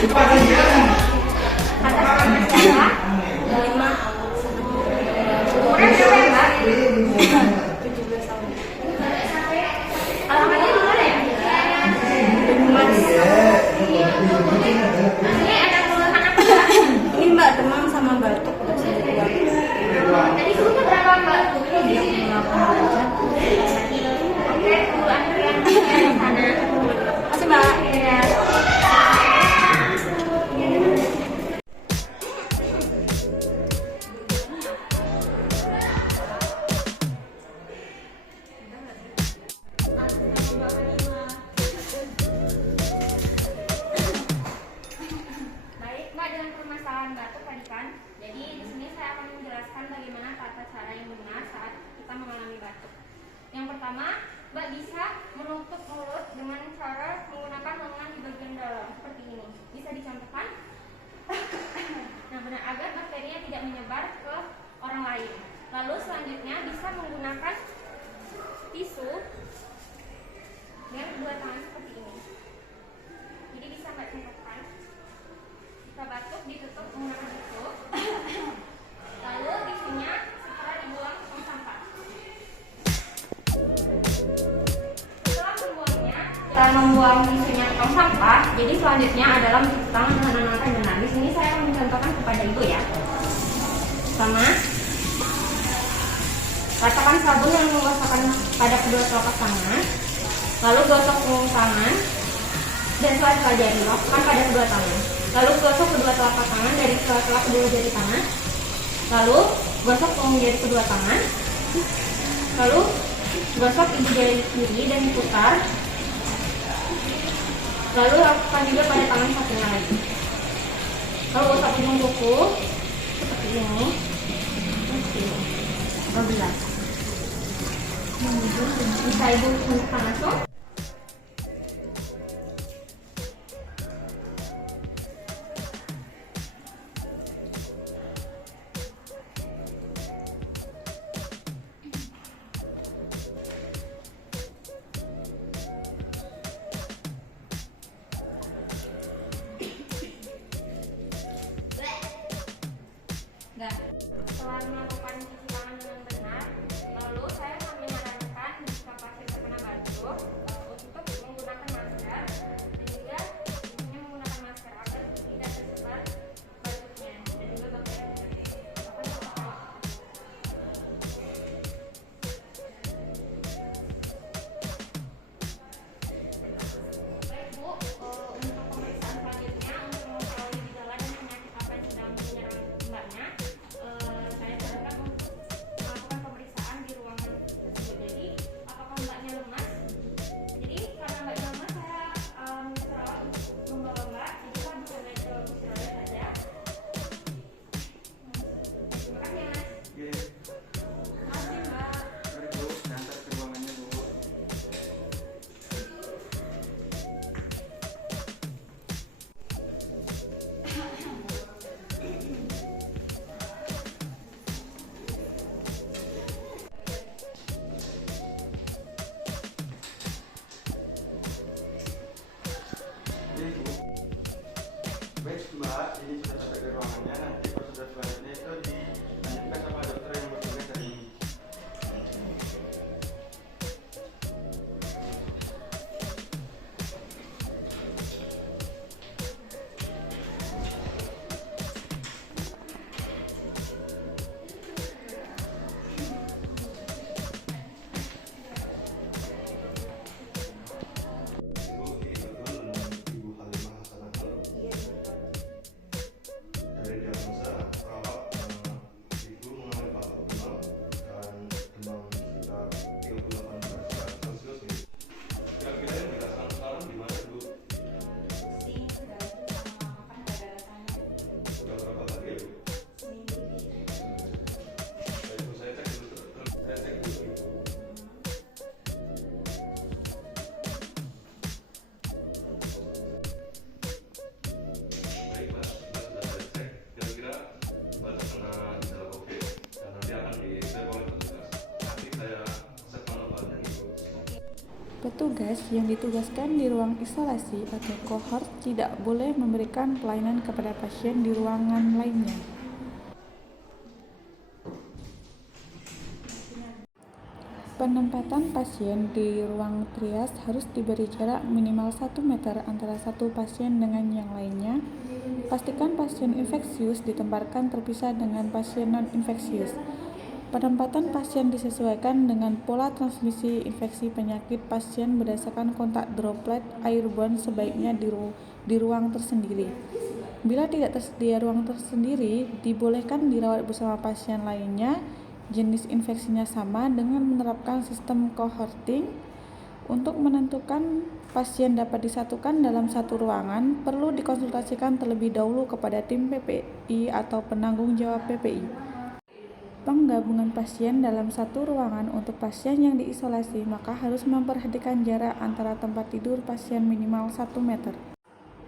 Atas nama siapa? 5. Umurnya berapa ya, Mbak? 17 tahun. Alamatnya di mana ya? Mas. Ini ada keluhan apa, Mbak? Ini Mbak demam sama batuk udah seminggu. Tadi suhunya berapa, Mbak? 38 derajat. Oke, tunggu antrian di sana. Makasih, Mbak. Ya. Baik, Mbak, dengan permasalahan batuk tadi kan. Jadi di sini saya akan menjelaskan bagaimana tata cara yang benar saat kita mengalami batuk. Yang pertama, Mbak bisa menutup mulut dengan cara menggunakan lengan di bagian dalam seperti ini. Bisa dicontohkan? Nah, benar, agar bakterinya tidak menyebar ke orang lain. Lalu selanjutnya bisa menggunakan tisu dengan kedua tangan seperti ini. Jadi bisa Mbak contohkan. Jika batuk ditutup menggunakan tisu. Lalu tisunya segera dibuang ke tong sampah. Setelah membuangnya, kita membuang tisunya ke tong sampah. Jadi selanjutnya adalah mencuci tangan dengan menggunakan benar. Di sini saya akan mencontohkan kepada Ibu ya. Pertama, ratakan sabun yang menggosokkan pada kedua telapak tangan. Lalu gosok punggung tangan dan sela-sela jari, lakukan pada kedua tangan. Lalu gosok kedua telapak tangan dari sela-sela kedua jari tangan. Lalu gosok punggung jari kedua tangan. Lalu gosok ibu jari kiri dan diputar. Lalu lakukan juga pada tangan satunya lagi. Lalu gosok ujung kuku seperti ini. Belas. Bisa Ibu tunjukkan langsung. Setelah melakukan cuci tangan dengan benar, lalu saya menyarankan jika pasien terkena batuk untuk menggunakan masker dan juga menggunakan masker agar tidak tersebar batuknya dan juga bakteri. Baik Bu, untuk pemeriksaan selanjutnya untuk mengetahui gejala dan penyakit apa yang sedang menyerang Mbaknya, saya sarankan untuk melakukan Petugas yang ditugaskan di ruang isolasi atau kohort tidak boleh memberikan pelayanan kepada pasien di ruangan lainnya. Penempatan pasien di ruang trias harus diberi jarak minimal 1 meter antara satu pasien dengan yang lainnya. Pastikan pasien infeksius ditempatkan terpisah dengan pasien non-infeksius. Penempatan pasien disesuaikan dengan pola transmisi infeksi penyakit pasien berdasarkan kontak droplet airborne, sebaiknya di ruang tersendiri. Bila tidak tersedia ruang tersendiri, dibolehkan dirawat bersama pasien lainnya jenis infeksinya sama dengan menerapkan sistem cohorting. Untuk menentukan pasien dapat disatukan dalam satu ruangan, perlu dikonsultasikan terlebih dahulu kepada tim PPI atau penanggung jawab PPI. Penggabungan pasien dalam satu ruangan untuk pasien yang diisolasi, maka harus memperhatikan jarak antara tempat tidur pasien minimal 1 meter.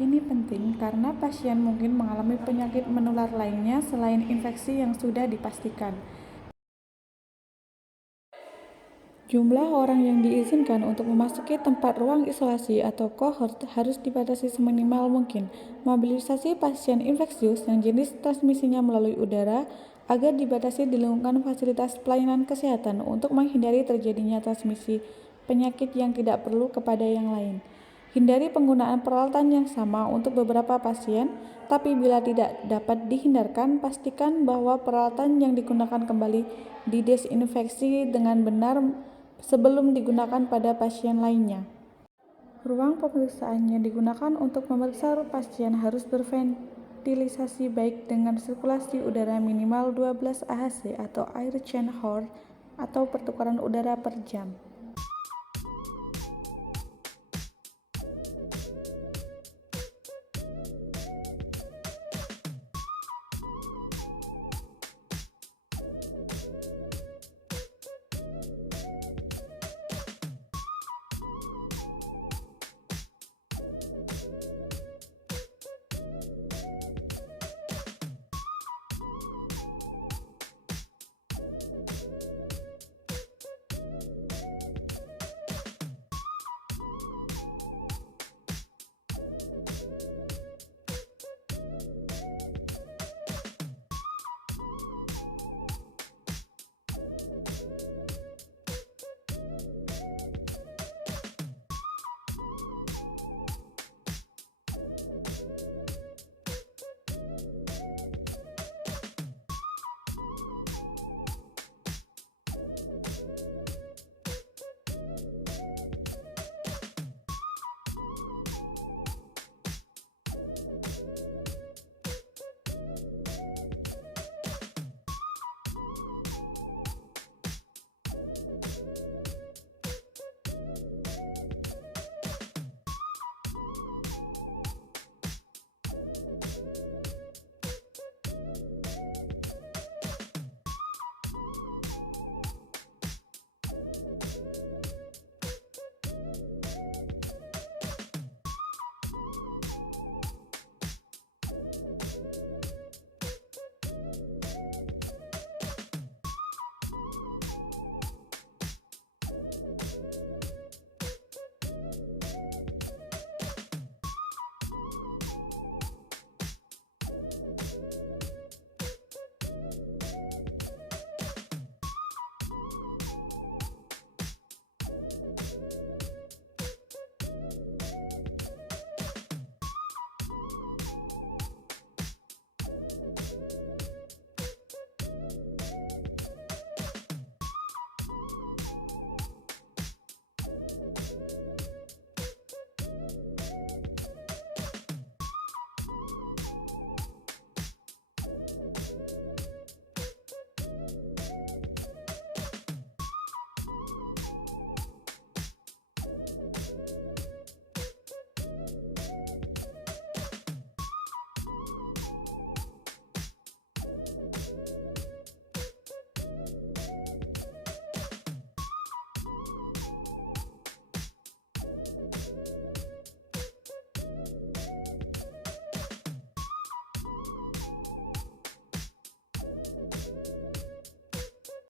Ini penting karena pasien mungkin mengalami penyakit menular lainnya selain infeksi yang sudah dipastikan. Jumlah orang yang diizinkan untuk memasuki tempat ruang isolasi atau kohort harus dibatasi seminimal mungkin. Mobilisasi pasien infeksius yang jenis transmisinya melalui udara agar dibatasi di lingkungan fasilitas pelayanan kesehatan untuk menghindari terjadinya transmisi penyakit yang tidak perlu kepada yang lain. Hindari penggunaan peralatan yang sama untuk beberapa pasien, tapi bila tidak dapat dihindarkan, pastikan bahwa peralatan yang digunakan kembali didesinfeksi dengan benar sebelum digunakan pada pasien lainnya. Ruang pemeriksaan yang digunakan untuk memeriksa pasien harus berventilisasi baik dengan sirkulasi udara minimal 12 AHC atau air change horn atau pertukaran udara per jam.